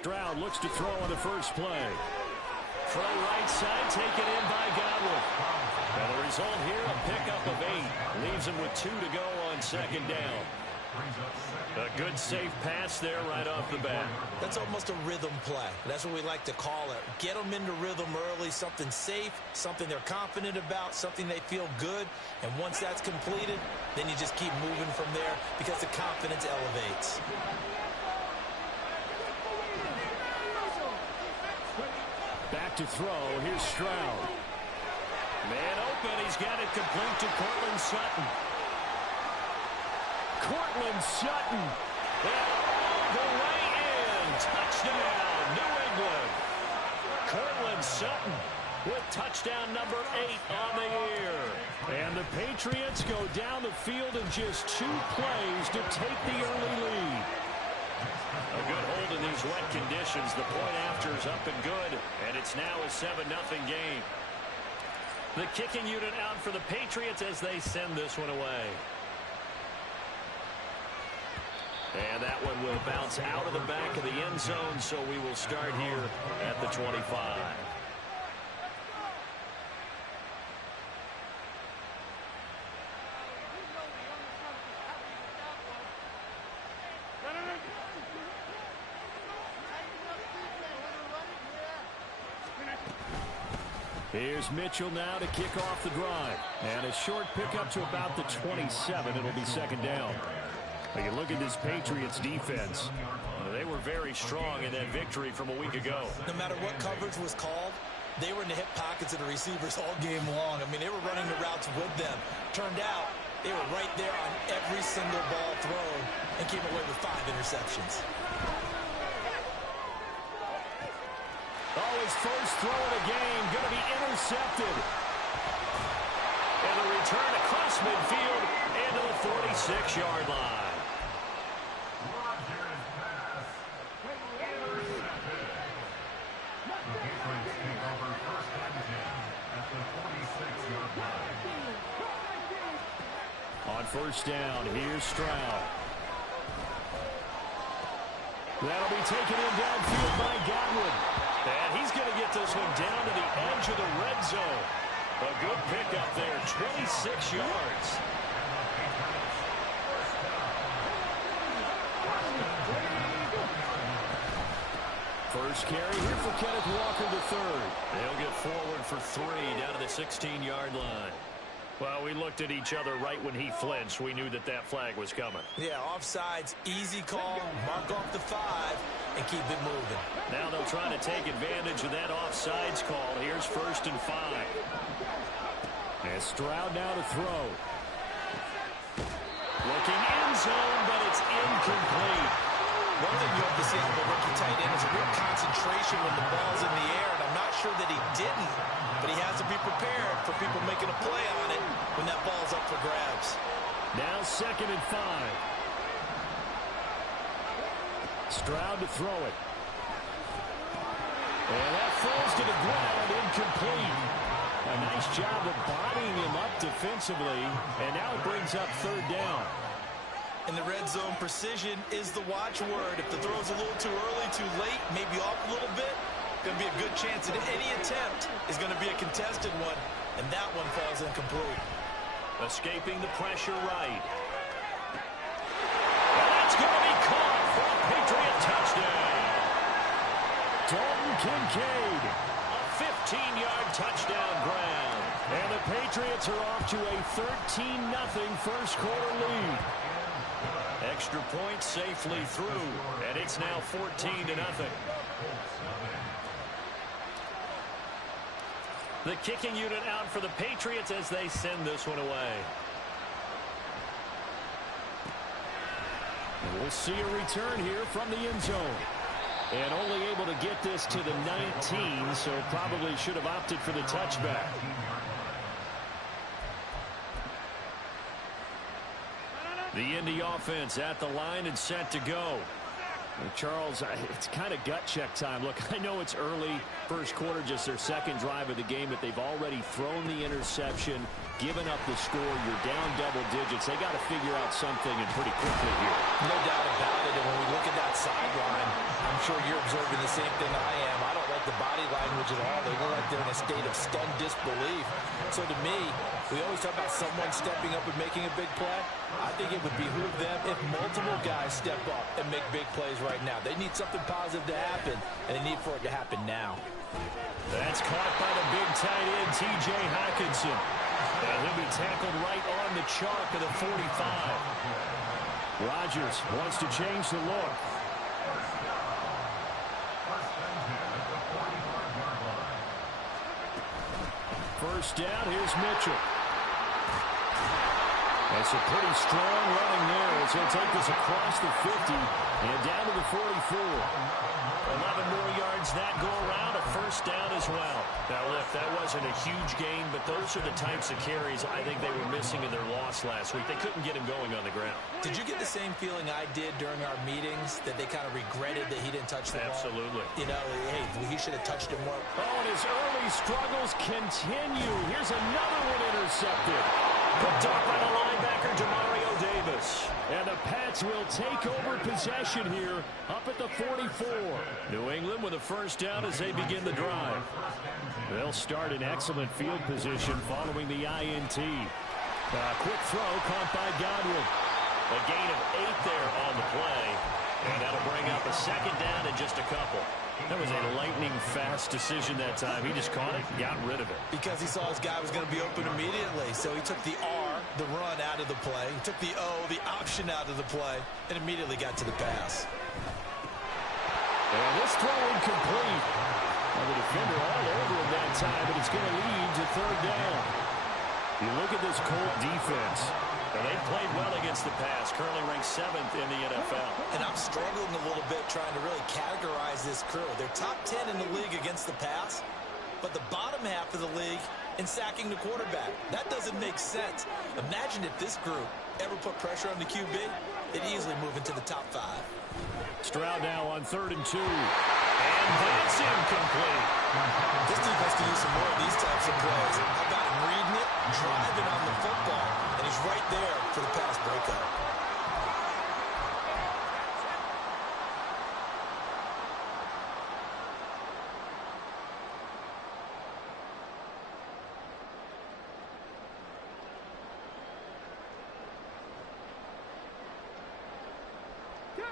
Stroud looks to throw on the first play. From right side, taken in by Godwin. And the result here, a pickup of 8. Leaves him with 2 to go on second down. A good safe pass there right off the bat. That's almost a rhythm play. That's what we like to call it. Get them into rhythm early, something safe, something they're confident about, something they feel good. And once that's completed, then you just keep moving from there because the confidence elevates. Back to throw. Here's Stroud. Man open. He's got it complete to Cortland Sutton. Cortland Sutton. And all the way in. Touchdown, New England. Cortland Sutton with touchdown number 8 on the year. And the Patriots go down the field in just 2 plays to take the early lead. A good hold in these wet conditions. The point after is up and good, and it's now a 7-0 game. The kicking unit out for the Patriots as they send this one away. And that one will bounce out of the back of the end zone, so we will start here at the 25. Here's Mitchell now to kick off the drive. And a short pickup to about the 27. It'll be second down. Now you look at this Patriots defense. They were very strong in that victory from a week ago. No matter what coverage was called, they were in the hip pockets of the receivers all game long. I mean, they were running the routes with them. Turned out, they were right there on every single ball thrown and came away with 5 interceptions. Oh, his first throw of the game going to be intercepted. And a return across midfield into the 46-yard line. On first down, here's Stroud. That'll be taken in downfield by Godwin. And he's going to get this one down to the edge of the red zone. A good pickup there, 26 yards. First carry here for Kenneth Walker III. They'll get forward for 3 down to the 16-yard line. Well, we looked at each other right when he flinched. We knew that that flag was coming. Yeah, offsides, easy call, mark off the 5, and keep it moving. Now they'll try to take advantage of that offsides call. Here's first and 5. And Stroud now to throw. Looking end zone, but it's incomplete. One thing you have to see out of a rookie tight end is a real concentration when the ball's in the air, and I'm not sure that he didn't, but he has to be prepared for people making a play on it when that ball's up for grabs. Now second and 5. Stroud to throw it. And that falls to the ground, incomplete. A nice job of bodying him up defensively, and now it brings up third down. In the red zone, precision is the watchword. If the throw's a little too early, too late, maybe off a little bit, going to be a good chance that any attempt is going to be a contested one, and that one falls incomplete. Escaping the pressure right. And that's going to be caught for a Patriot touchdown. Dalton Kincaid, a 15-yard touchdown grab. And the Patriots are off to a 13-0 first quarter lead. Extra point safely through, and it's now 14-0. The kicking unit out for the Patriots as they send this one away. And we'll see a return here from the end zone. And only able to get this to the 19, so probably should have opted for the touchback. The Indy offense at the line and set to go. Charles, it's kind of gut check time. Look, I know it's early, first quarter, just their second drive of the game, but they've already thrown the interception, given up the score. You're down double digits. They got to figure out something and pretty quickly here. No doubt about it. And when we look at that sideline, I'm sure you're observing the same thing I am. I don't like the body language at all. They look like they're in a state of stunned disbelief. So to me, we always talk about someone stepping up and making a big play. I think it would behoove them if multiple guys step up and make big plays right now. They need something positive to happen, and they need for it to happen now. That's caught by the big tight end, T.J. Hockenson. And he'll be tackled right on the chalk of the 45. Rodgers wants to change the look. First down, here's Mitchell. That's a pretty strong running there as he'll take this across the 50 and down to the 44. 11 more yards that go around, a first down as well. Now, look, that wasn't a huge gain, but those are the types of carries I think they were missing in their loss last week. They couldn't get him going on the ground. Did you get the same feeling I did during our meetings, that they kind of regretted that he didn't touch the ball? Absolutely. You know, hey, he should have touched it more. Oh, and his early struggles continue. Here's another one intercepted. Picked off by the linebacker, Demario Davis. And the Pats will take over possession here up at the 44. New England with a first down as they begin the drive. They'll start in excellent field position following the INT. Quick throw caught by Godwin. A gain of 8 there on the play. And that'll bring up a second down in just a couple. That was a lightning-fast decision that time. He just caught it, got rid of it. Because he saw his guy was going to be open immediately. So he took the R, the run, out of the play. He took the O, the option, out of the play, and immediately got to the pass. And this throw incomplete. Well, the defender all over him that time, but it's going to lead to third down. You look at this Colt defense. And they played well against the pass, currently ranked 7th in the NFL. And I'm struggling a little bit trying to really categorize this crew. They're top 10 in the league against the pass, but the bottom half of the league in sacking the quarterback. That doesn't make sense. Imagine if this group ever put pressure on the QB, they'd easily move into the top 5. Stroud now on 3rd and 2. And that's incomplete. This defense can use some more of these types of plays. How about him reading it, driving on the football, and he's right there for the pass breakup.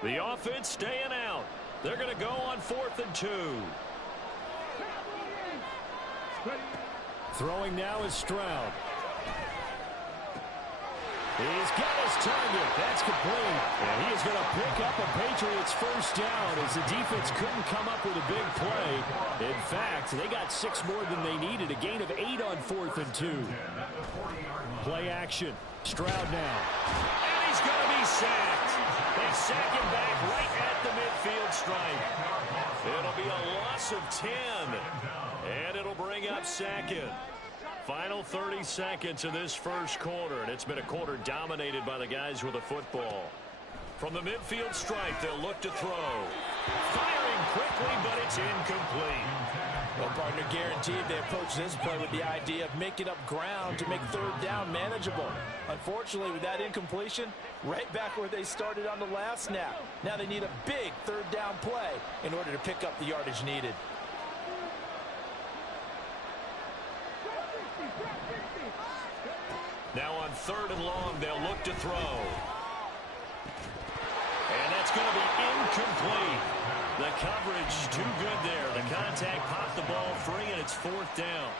The offense staying out. They're going to go on 4th and 2. Throwing now is Stroud. He's got his target. That's complete. And he is going to pick up a Patriots first down as the defense couldn't come up with a big play. In fact, they got 6 more than they needed. A gain of 8 on 4th and 2. Play action. Stroud now. And he's going to be sacked. They sack him back right at the midfield stripe. It'll be a loss of 10. And it'll bring up 2nd. Final 30 seconds of this first quarter, and it's been a quarter dominated by the guys with the football. From the midfield stripe, they'll look to throw. Firing quickly, but it's incomplete. Well, partner, guaranteed they approach this play with the idea of making up ground to make 3rd down manageable. Unfortunately, with that incompletion, right back where they started on the last snap. Now they need a big 3rd down play in order to pick up the yardage needed. Now on 3rd and long, they'll look to throw. And that's going to be incomplete. The coverage too good there. The contact popped the ball free, and it's 4th down.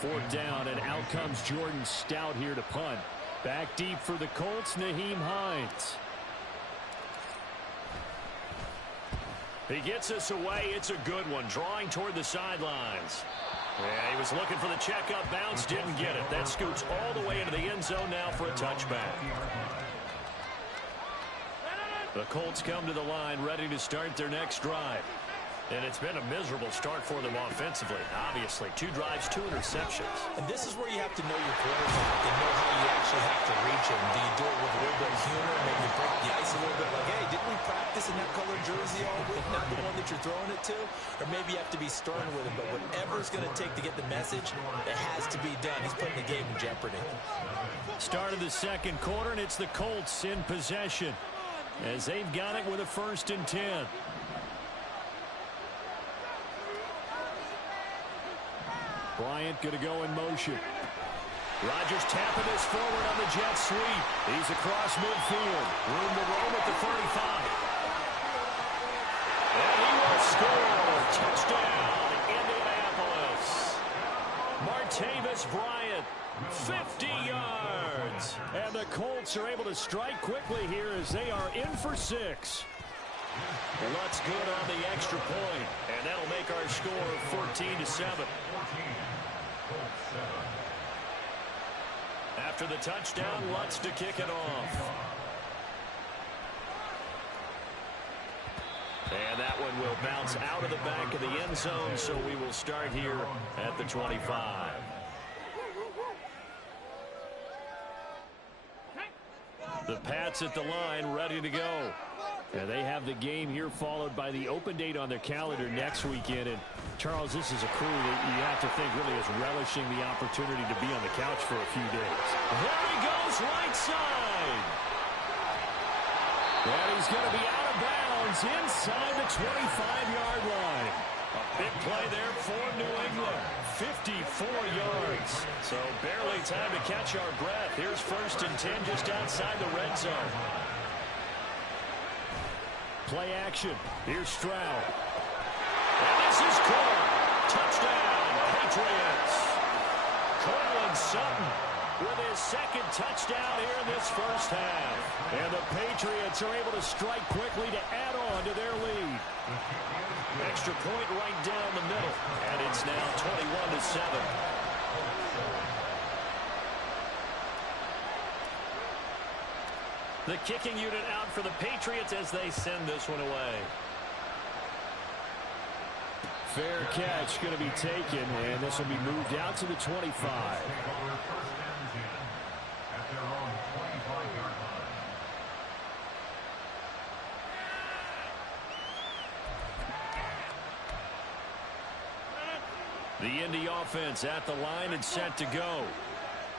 4th down, and out comes Jordan Stout here to punt. Back deep for the Colts, Nyheim Hines. He gets us away. It's a good one, drawing toward the sidelines. Yeah, he was looking for the checkup bounce, didn't get it. That scoots all the way into the end zone now for a touchback. The Colts come to the line ready to start their next drive. And it's been a miserable start for them offensively. Obviously, 2 drives, 2 interceptions. And this is where you have to know your quarterback and know how you actually have to reach him. Do you do it with a little bit of humor, maybe break the ice a little bit? Like, hey, didn't we practice in that colored jersey all week? Not the one that that you're throwing it to, or maybe you have to be stern with him. But whatever it's going to take to get the message, it has to be done. He's putting the game in jeopardy. Start of the second quarter, and it's the Colts in possession as they've got it with a 1st and 10. Bryant going to go in motion. Rodgers tapping this forward on the jet sweep. He's across midfield. Room to roam at the 35. And he will score. Touchdown, Indianapolis. Martavis Bryant, 50 yards. And the Colts are able to strike quickly here as they are in for 6. Lutz good on the extra point, and that'll make our score 14-7. After the touchdown, Lutz to kick it off. And that one will bounce out of the back of the end zone, so we will start here at the 25. The Pats at the line, ready to go. And they have the game here followed by the open date on their calendar next weekend. And, Charles, this is a crew that you have to think really is relishing the opportunity to be on the couch for a few days. There he goes, right side. And he's going to be out of bounds inside the 25-yard line. A big play there for New England. 54 yards. So barely time to catch our breath. Here's 1st and 10 just outside the red zone. Play action. Here's Stroud. And this is caught. Touchdown, Patriots. Cortland Sutton with his 2nd touchdown here in this first half. And the Patriots are able to strike quickly to add on to their lead. Extra point right down the middle. And it's now 21-7. The kicking unit out for the Patriots as they send this one away. Fair catch going to be taken, and this will be moved out to the 25. The Indy offense at the line and set to go.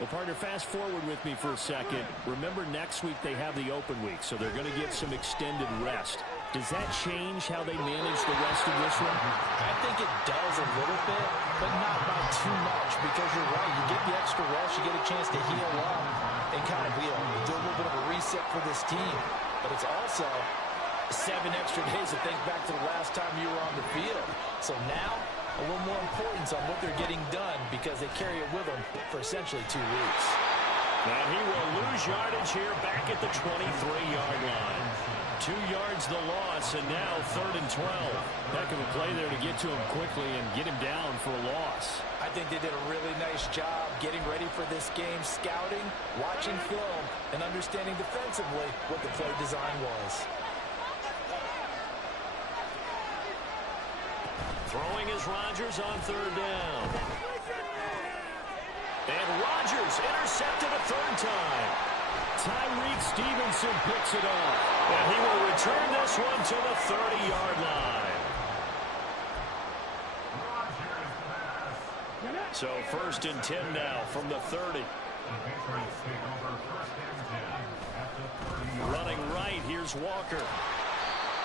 Well, partner, fast forward with me for a second. Remember, next week they have the open week, so they're going to get some extended rest. Does that change how they manage the rest of this one? I think it does a little bit, but not by too much, because you're right. You get the extra rest, you get a chance to heal up and kind of do a little bit of a reset for this team. But it's also 7 extra days to think back to the last time you were on the field. So now, a little more importance on what they're getting done because they carry it with them for essentially 2 weeks. And he will lose yardage here back at the 23-yard line. 2 yards the loss, and now 3rd and 12. Heck of a play there to get to him quickly and get him down for a loss. I think they did a really nice job getting ready for this game, scouting, watching film, and understanding defensively what the play design was. Throwing is Rodgers on 3rd down. And Rodgers intercepted a 3rd time. Tyreek Stevenson picks it off. And he will return this one to the 30-yard line. So 1st and 10 now from the 30. Running right, here's Walker.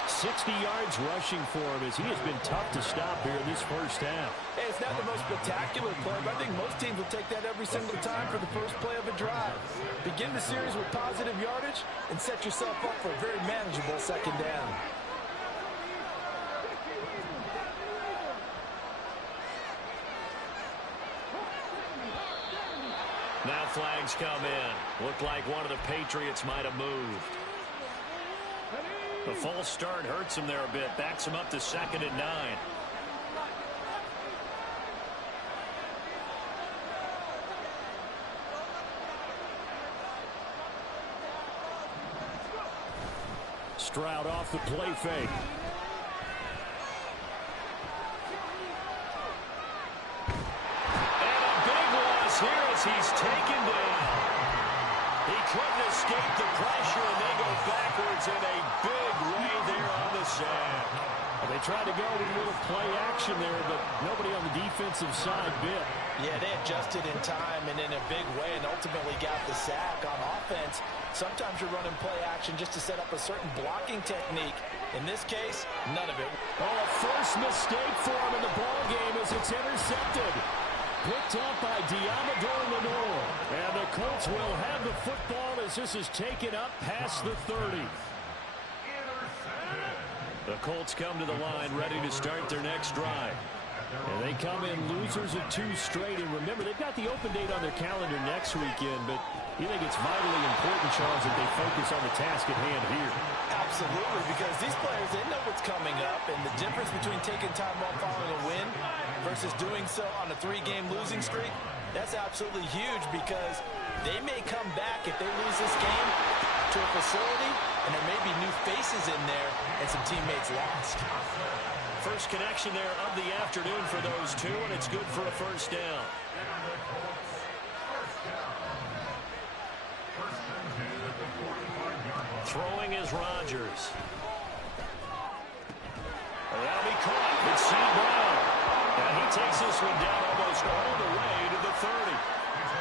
60 yards rushing for him as he has been tough to stop here in this first half. Hey, it's not the most spectacular play, but I think most teams will take that every single time for the first play of a drive. Begin the series with positive yardage and set yourself up for a very manageable 2nd down. Now flags come in. Looked like one of the Patriots might have moved. The false start hurts him there a bit. Backs him up to 2nd and 9. Stroud off the play fake. And a big loss here as he's taken down. He couldn't escape the pressure, and they go backwards in a big way there on the sack. Well, they tried to go with a little play action there, but nobody on the defensive side bit. Yeah, they adjusted in time and in a big way and ultimately got the sack. On offense, sometimes you're running play action just to set up a certain blocking technique. In this case, none of it. Oh, a first mistake for him in the ball game as it's intercepted. Picked up by Diamador Lenore. And the Colts will have the football as this is taken up past the 30. The Colts come to the line ready to start their next drive. And they come in losers of 2 straight. And remember, they've got the open date on their calendar next weekend. But you think it's vitally important, Charles, that they focus on the task at hand here? Absolutely, because these players, they know what's coming up. And the difference between taking time off following a win versus doing so on a 3-game losing streak, that's absolutely huge because they may come back if they lose this game to a facility, and there may be new faces in there and some teammates lost. First connection there of the afternoon for those two, and it's good for a first down. Throwing is Rodgers. That'll be caught. It's St. Brown. And he takes this one down almost all the way to the 30.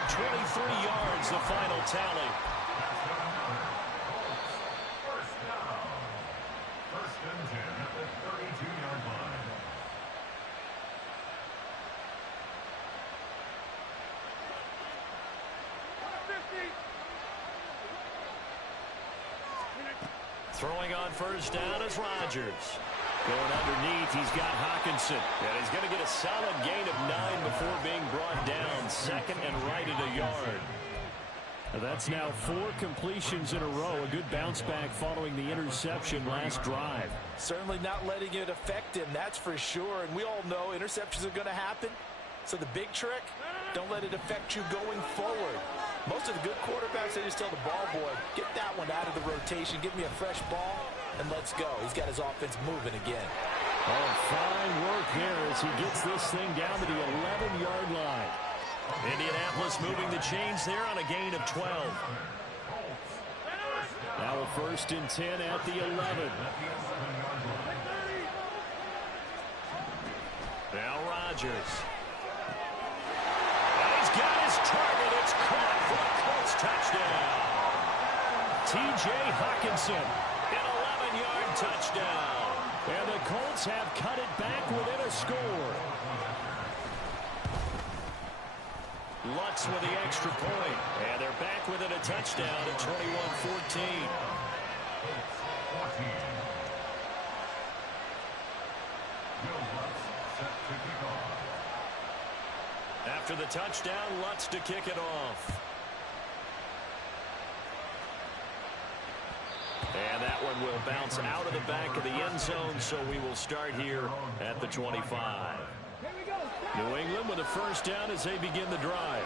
23 yards, the final tally. First and 10 at the 32-yard line. Throwing on first down is Rodgers. Going underneath, he's got Hawkinson. And he's going to get a solid gain of 9 before being brought down. Second and right at a yard. That's now 4 completions in a row. A good bounce back following the interception last drive. Certainly not letting it affect him, that's for sure. And we all know interceptions are going to happen. So the big trick, don't let it affect you going forward. Most of the good quarterbacks, they just tell the ball boy, get that one out of the rotation, give me a fresh ball, and let's go. He's got his offense moving again. Oh, fine work there as he gets this thing down to the 11-yard line. Indianapolis moving the chains there on a gain of 12. Now a first and 10 at the 11. Now Rodgers. And he's got his target. It's caught for a Colts touchdown. T.J. Hawkinson, an 11-yard touchdown. And the Colts have cut it back within a score. Lutz with the extra point. And they're back within a touchdown at 21-14. After the touchdown, Lutz to kick it off. And that one will bounce out of the back of the end zone, so we will start here at the 25. New England with a first down as they begin the drive.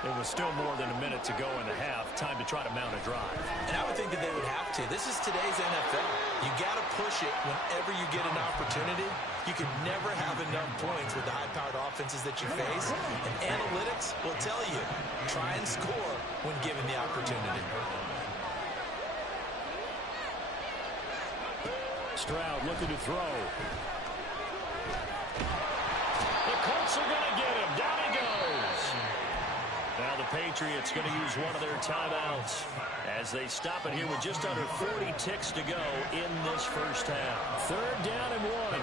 It was still more than a minute to go in the half. Time to try to mount a drive. And I would think that they would have to. This is today's NFL. You got to push it whenever you get an opportunity. You can never have enough points with the high-powered offenses that you face. And analytics will tell you, try and score when given the opportunity. Stroud looking to throw. The Colts are going to get him. Down he goes. Now the Patriots going to use one of their timeouts as they stop it here with just under 40 ticks to go in this first half. Third down and 1.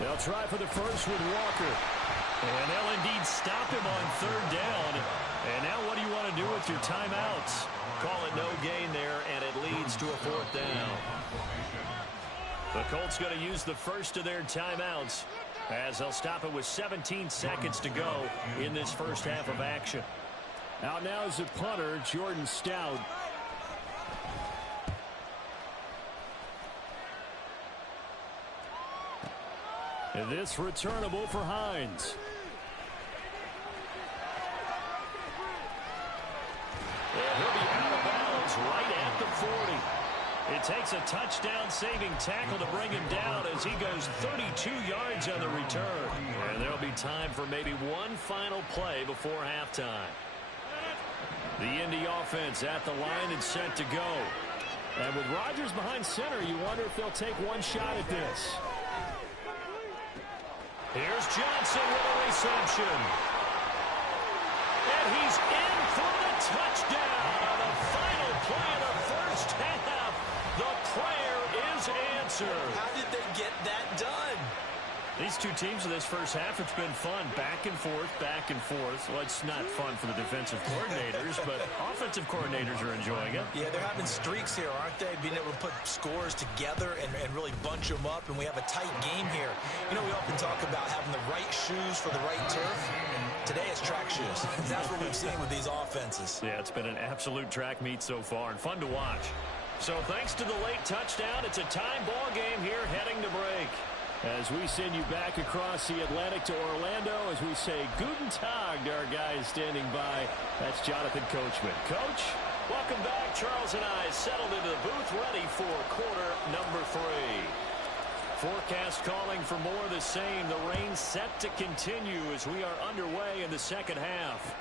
They'll try for the first with Walker. And they'll indeed stop him on third down. And now what do you want to do with your timeouts? Call it no gain there, and it leads to a fourth down. The Colts going to use the first of their timeouts as they'll stop it with 17 seconds to go in this first half of action. Out now is the punter, Jordan Stout. And this returnable for Hines. And he'll be out of bounds right at the 40. It takes a touchdown-saving tackle to bring him down as he goes 32 yards on the return. And there'll be time for maybe one final play before halftime. The Indy offense at the line and set to go. And with Rodgers behind center, you wonder if they'll take one shot at this. Here's Johnson with a reception. And he's in for the touchdown on the final play of the first half. The prayer is answered. How did they get that done? These two teams in this first half, it's been fun. Back and forth, back and forth. Well, it's not fun for the defensive coordinators, but offensive coordinators are enjoying it. Yeah, they're having streaks here, aren't they? Being able to put scores together and really bunch them up, and we have a tight game here. You know, we often talk about having the right shoes for the right turf. Today it's track shoes. That's what we've seen with these offenses. Yeah, it's been an absolute track meet so far and fun to watch. So thanks to the late touchdown, it's a tie ball game here heading to break. As we send you back across the Atlantic to Orlando, as we say Guten Tag to our guys standing by. That's Jonathan Coachman. Coach, welcome back. Charles and I settled into the booth ready for quarter number 3. Forecast calling for more of the same. The rain set to continue as we are underway in the second half.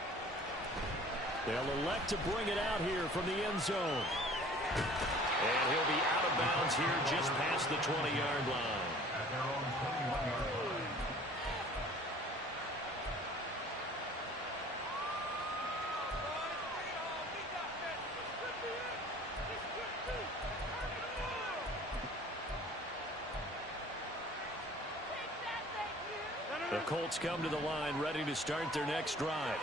They'll elect to bring it out here from the end zone. And he'll be out of bounds here just past the 20-yard line. At their own 21-yard line. The Colts come to the line ready to start their next drive.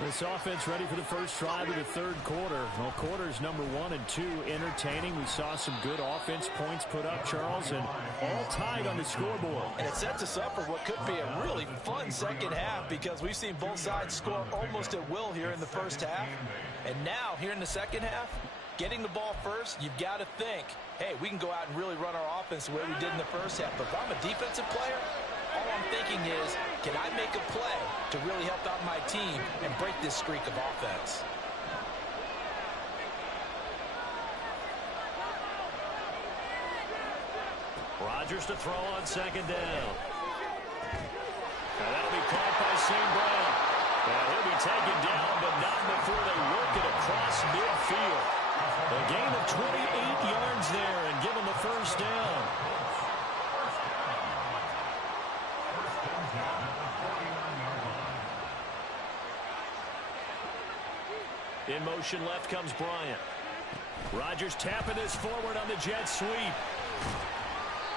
This offense ready for the first drive of the third quarter. Well, quarters number 1 and 2 entertaining. We saw some good offense points put up, Charles, and all tied on the scoreboard. And it sets us up for what could be a really fun second half because we've seen both sides score almost at will here in the first half. And now, here in the second half, getting the ball first, you've got to think, hey, we can go out and really run our offense the way we did in the first half. But if I'm a defensive player, all I'm thinking is, can I make a play to really help out my team and break this streak of offense? Rodgers to throw on second down. Now that'll be caught by St. Brown. And he'll be taken down, but not before they work it across midfield. A gain of 28 yards there and give him the first down. In motion left comes Bryant. Rodgers tapping this forward on the jet sweep.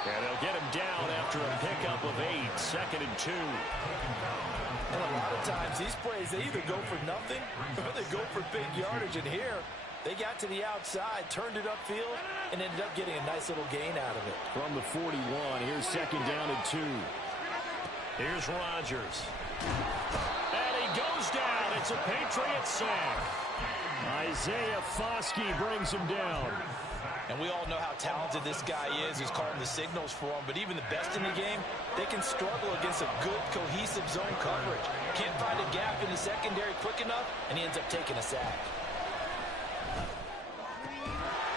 And they'll get him down after a pickup of 8, 2nd and 2. And a lot of times these plays, they either go for nothing or they go for big yardage. And here, they got to the outside, turned it upfield, and ended up getting a nice little gain out of it. From the 41, here's 2nd down and 2. Here's Rodgers. And he goes down. It's a Patriot sack. Isaiah Foskey brings him down. And we all know how talented this guy is. He's calling the signals for him. But even the best in the game, they can struggle against a good, cohesive zone coverage. Can't find a gap in the secondary quick enough, and he ends up taking a sack.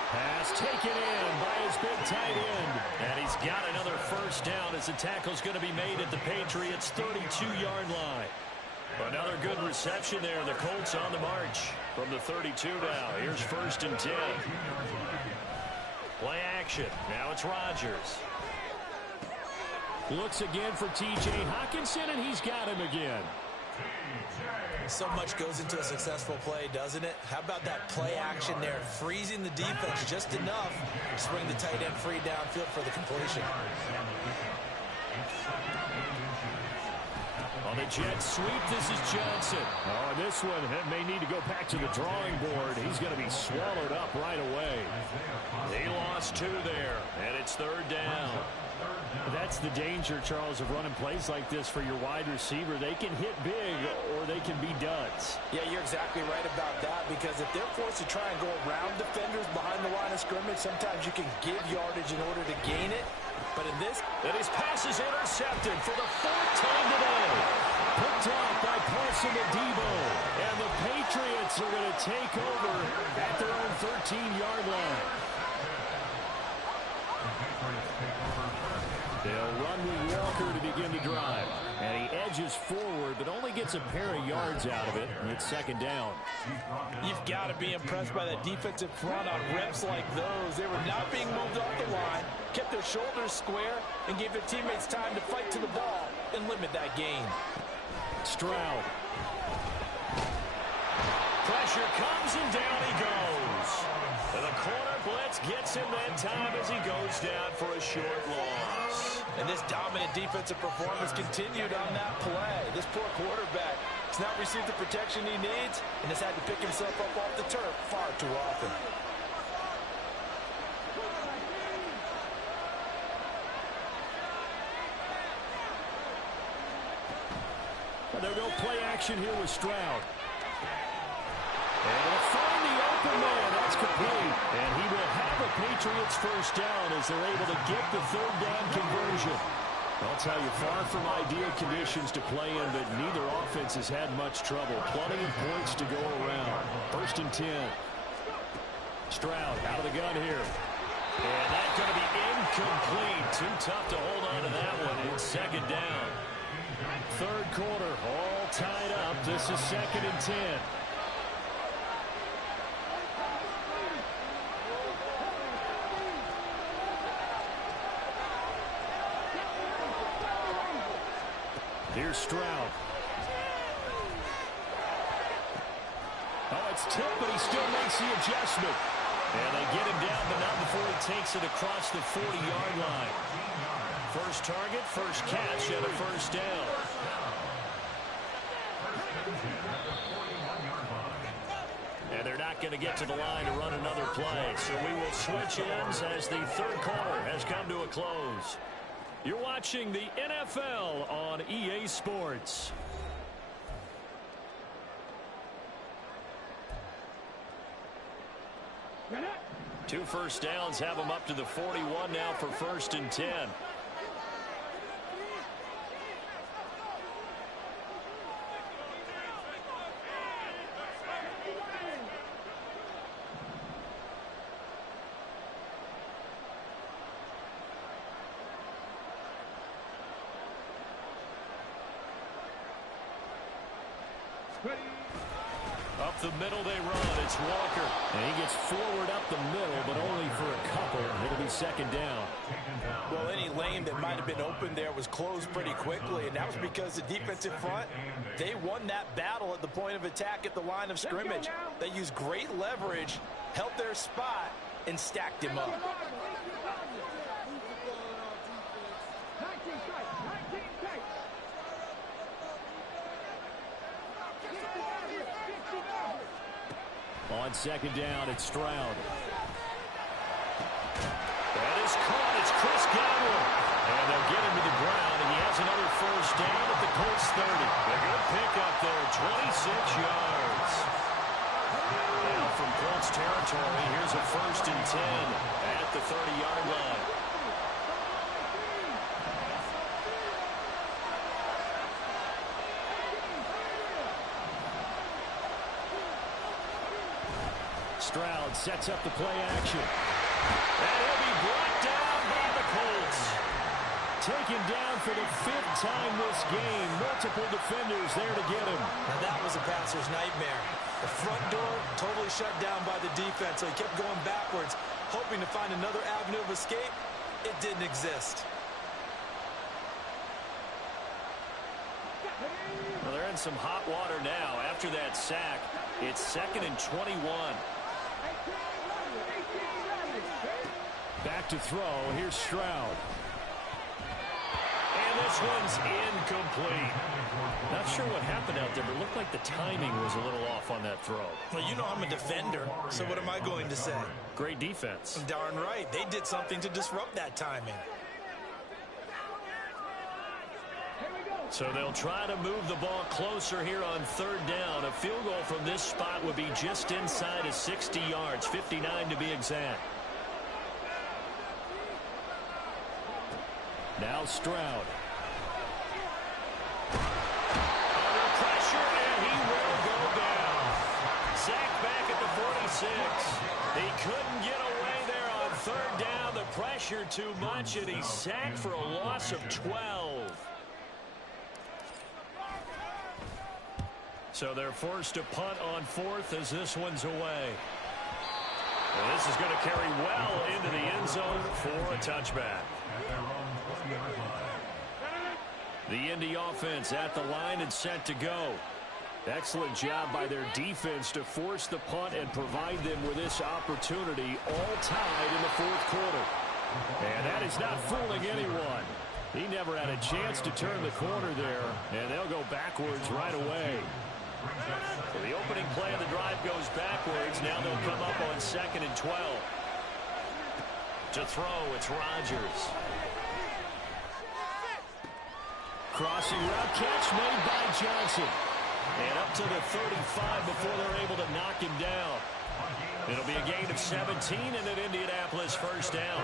Pass taken in by his big tight end. And he's got another first down as the tackle's going to be made at the Patriots' 32-yard line. Another good reception there. The Colts on the march from the 32 now. Here's 1st and 10. Play action. Now it's Rodgers. Looks again for T.J. Hockenson, and he's got him again. So much goes into a successful play, doesn't it? How about that play action there? Freezing the defense just enough to swing the tight end free downfield for the completion. On the jet sweep, this is Johnson. Oh, this one may need to go back to the drawing board. He's going to be swallowed up right away. They lost 2 there, and it's 3rd down. That's the danger, Charles, of running plays like this for your wide receiver. They can hit big or they can be duds. Yeah, you're exactly right about that, because if they're forced to try and go around defenders behind the line of scrimmage, sometimes you can give yardage in order to gain it. But in this... And his pass is intercepted for the 4th time today. Picked off by Paulson Adebo. And the Patriots are going to take over at their own 13-yard line. They'll run with Walker to begin the drive. And he edges forward, but only gets a pair of yards out of it. And it's second down. You've got to be impressed by that defensive front on reps like those. They were not being moved off the line, kept their shoulders square, and gave their teammates time to fight to the ball and limit that gain. Stroud. Pressure comes and down he goes. And the corner blitz gets him that time as he goes down for a short loss. And this dominant defensive performance continued on that play. This poor quarterback has not received the protection he needs and has had to pick himself up off the turf far too often. And they'll go play action here with Stroud. And they'll find the open man. That's complete. And he will have the Patriots first down as they're able to get the third down conversion. I'll tell you, far from ideal conditions to play in, but neither offense has had much trouble. Plenty of points to go around. First and 10. Stroud out of the gun here. And that's going to be incomplete. Too tough to hold on to that one. It's second down. Third quarter, all tied up. This is second and 10. Here's Stroud. Oh, it's tipped, but he still makes the adjustment. And they get him down, but not before he takes it across the 40-yard line. First target, first catch, and a first down. And they're not going to get to the line to run another play. So we will switch ends as the third quarter has come to a close. You're watching the NFL on EA Sports. Two first downs have them up to the 41 now for first and 10. Up the middle they run. It's Walker. And he gets forward up the middle, but only for a couple. It'll be second down. Well, any lane that might have been open there was closed pretty quickly, and that was because the defensive front, they won that battle at the point of attack at the line of scrimmage. They used great leverage, held their spot, and stacked him up. On second down, it's Stroud. That is caught. It's Chris Godwin. And they'll get him to the ground, and he has another first down at the Colts 30. A good pickup there, 26 yards. Now from Colts territory, here's a first and 10 at the 30-yard line. Stroud sets up the play action. And he'll be brought down by the Colts. Taken down for the fifth time this game. Multiple defenders there to get him. Now that was a passer's nightmare. The front door totally shut down by the defense, so he kept going backwards, hoping to find another avenue of escape. It didn't exist. Well, they're in some hot water now. After that sack, it's second and 21. Back to throw. Here's Stroud. And this one's incomplete. Not sure what happened out there, but it looked like the timing was a little off on that throw. Well, you know I'm a defender, so what am I going to say? Great defense. Darn right. They did something to disrupt that timing. So they'll try to move the ball closer here on third down. A field goal from this spot would be just inside of 60 yards, 59 to be exact. Now Stroud. Under pressure, and he will go down. Sacked back at the 46. He couldn't get away there on third down, the pressure too much, and he's sacked for a loss of 12. So they're forced to punt on fourth as this one's away. And this is going to carry well into the end zone for a touchback. The Indy offense at the line and set to go. Excellent job by their defense to force the punt and provide them with this opportunity, all tied in the fourth quarter. And that is not fooling anyone. He never had a chance to turn the corner there, and they'll go backwards right away. So the opening play of the drive goes backwards. Now they'll come up on 2nd and 12. To throw, it's Rodgers. Crossing route catch made by Johnson. And up to the 35 before they're able to knock him down. It'll be a gain of 17 and an Indianapolis first down.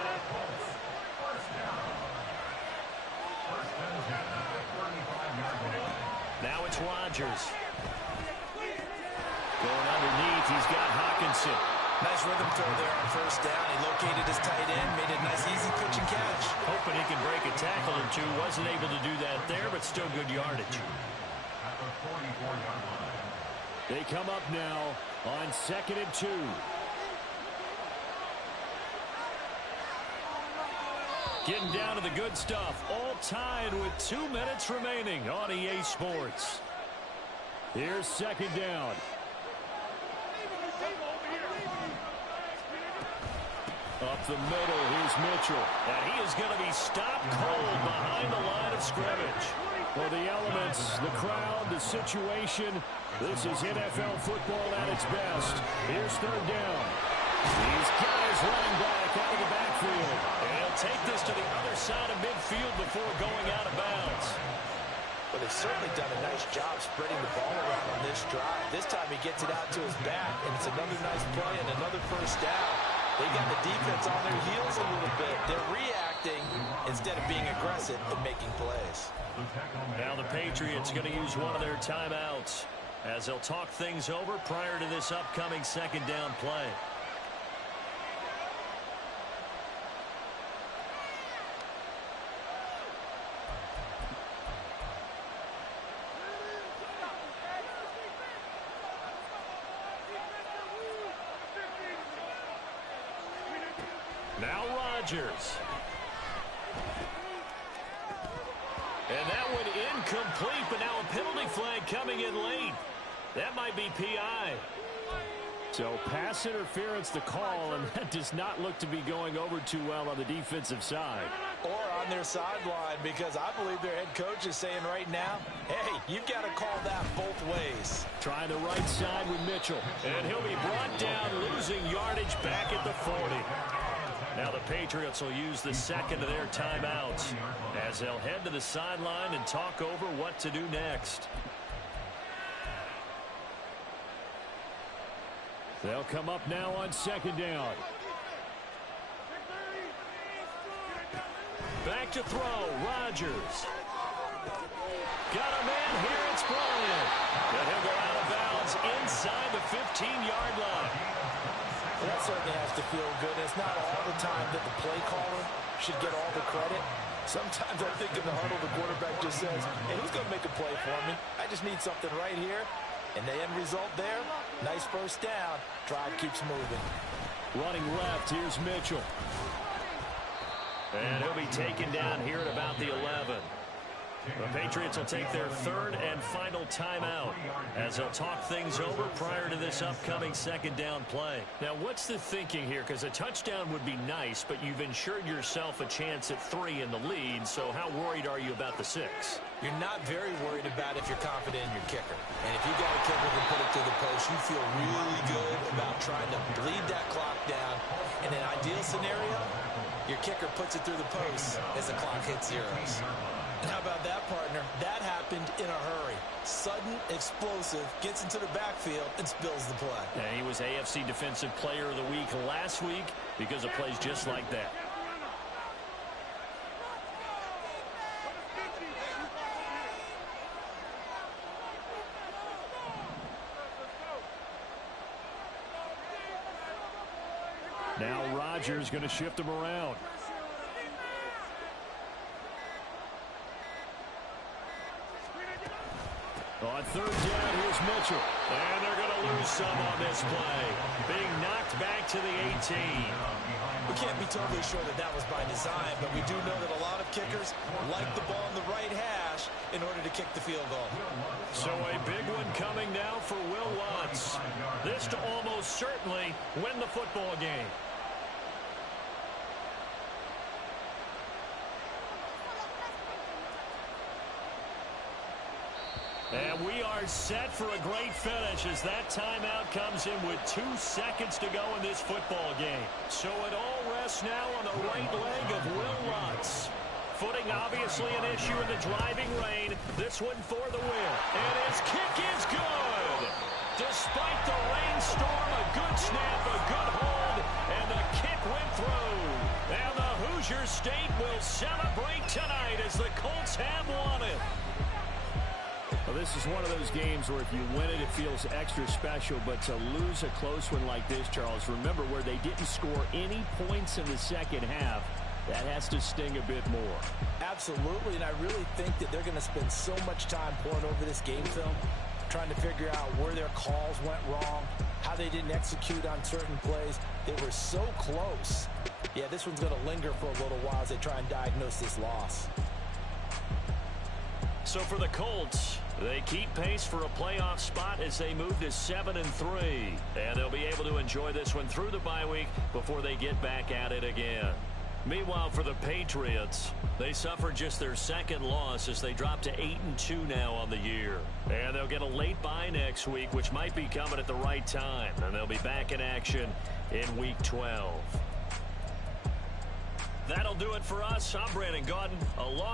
Now it's Rodgers. Going underneath, he's got Hawkinson. Nice rhythm throw there on first down. He located his tight end, made it a nice easy pitch and catch. Hoping he can break a tackle or two. Wasn't able to do that there, but still good yardage. They come up now on 2nd and 2. Getting down to the good stuff. All tied with 2 minutes remaining on EA Sports. Here's 2nd down. Up the middle, here's Mitchell. And he is going to be stopped cold behind the line of scrimmage. Well, the elements, the crowd, the situation, this is NFL football at its best. Here's 3rd down. These guys running back out of the backfield. And he'll take this to the other side of midfield before going out of bounds. But they've certainly done a nice job spreading the ball around on this drive. This time he gets it out to his back, and it's another nice play and another first down. They got the defense on their heels a little bit. They're reacting instead of being aggressive and making plays. Now the Patriots going to use one of their timeouts as they'll talk things over prior to this upcoming 2nd down play. Now Rodgers. And that one incomplete, but now a penalty flag coming in late. That might be PI. So pass interference the call, and that does not look to be going over too well on the defensive side. Or on their sideline, because I believe their head coach is saying right now, hey, you've got to call that both ways. Trying the right side with Mitchell. And he'll be brought down, losing yardage back at the 40. Now the Patriots will use the 2nd of their timeouts as they'll head to the sideline and talk over what to do next. They'll come up now on 2nd down. Back to throw, Rodgers. Got a man here, it's Bryant. And he'll go out of bounds inside the 15-yard line. Well, that certainly has to feel good. It's not all the time that the play caller should get all the credit. Sometimes I think in the huddle, the quarterback just says, hey, who's going to make a play for me? I just need something right here. And the end result there, nice first down. Drive keeps moving. Running left, here's Mitchell. And he'll be taken down here at about the 11. The Patriots will take their 3rd and final timeout as they'll talk things over prior to this upcoming 2nd down play. Now, what's the thinking here? Because a touchdown would be nice, but you've ensured yourself a chance at 3 in the lead, so how worried are you about the 6? You're not very worried about if you're confident in your kicker. And if you got a kicker to put it to the post, you feel really good about trying to bleed that clock down. In an ideal scenario, your kicker puts it through the post as the clock hits zeros. And how about that, partner? That happened in a hurry. Sudden, explosive, gets into the backfield, and spills the play. And he was AFC Defensive Player of the Week last week because of plays just like that. Now manager is going to shift them around. On third down, here's Mitchell. And they're going to lose some on this play. Being knocked back to the 18. We can't be totally sure that that was by design, but we do know that a lot of kickers like the ball in the right hash in order to kick the field goal. So a big one coming now for Will Lutz. This to almost certainly win the football game. And we are set for a great finish as that timeout comes in with 2 seconds to go in this football game. So it all rests now on the right leg of Will Lutz. Footing obviously an issue in the driving rain. This one for the win. And his kick is good. Despite the rainstorm, a good snap, a good hold, and the kick went through. And the Hoosier State will celebrate tonight as the Colts have won it. Well, this is one of those games where if you win it, it feels extra special. But to lose a close one like this, Charles, remember where they didn't score any points in the second half, that has to sting a bit more. Absolutely, and I really think that they're going to spend so much time pouring over this game film, trying to figure out where their calls went wrong, how they didn't execute on certain plays. They were so close. Yeah, this one's going to linger for a little while as they try and diagnose this loss. So for the Colts, they keep pace for a playoff spot as they move to 7-3. And they'll be able to enjoy this one through the bye week before they get back at it again. Meanwhile, for the Patriots, they suffered just their second loss as they drop to 8-2 now on the year. And they'll get a late bye next week, which might be coming at the right time. And they'll be back in action in Week 12. That'll do it for us. I'm Brandon Gaudin, along